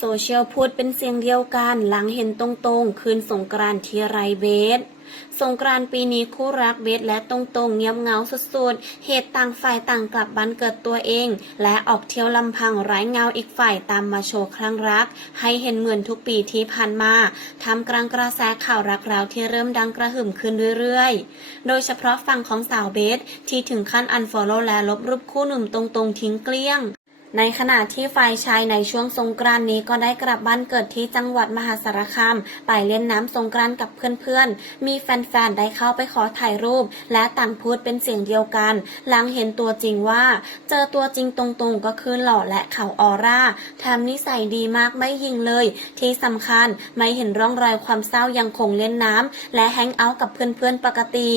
โซเชียลพูดเป็นเสียงเดียวกันหลังเห็นตรงๆ คืนสงกรานต์ที่ไรเบสสงกรานต์ปีนี้คู่รักเบสและตรงๆเงียบเงาสุดๆ เหตุต่างฝ่ายต่างกลับบ้านเกิดตัวเอง และออกเที่ยวลำพังไร้เงาอีกฝ่ายตามมาโชว์ครั้งรัก ให้เห็นเหมือนทุกปีที่ผ่านมาทำกลางกระแสข่าวรักราวที่เริ่มดังกระหึ่มขึ้นเรื่อยๆ โดยเฉพาะฝั่งของสาวเบสที่ถึงขั้นอันฟอลโล่และลบรูปคู่หนุ่มตรงๆ ทิ้งเกลี้ยง ในขณะที่ฝ่ายชายในช่วงสงกรานต์นี้ก็ได้กลับบ้านเกิดที่จังหวัดมหาสารคามไปเล่นน้ำสงกรานต์กับเพื่อนๆ มีแฟนๆ ได้เข้าไปขอถ่ายรูป และต่างพูดเป็นเสียงเดียวกัน หลังเห็นตัวจริงว่า เจอตัวจริงตรงๆ ก็คือหล่อและเขาออร่าแถมนิสัยดีมากไม่ยิงเลย ที่สำคัญไม่เห็นร่องรอยความเศร้ายังคงเล่นน้ำและแฮงเอาท์กับเพื่อนๆ ปกติ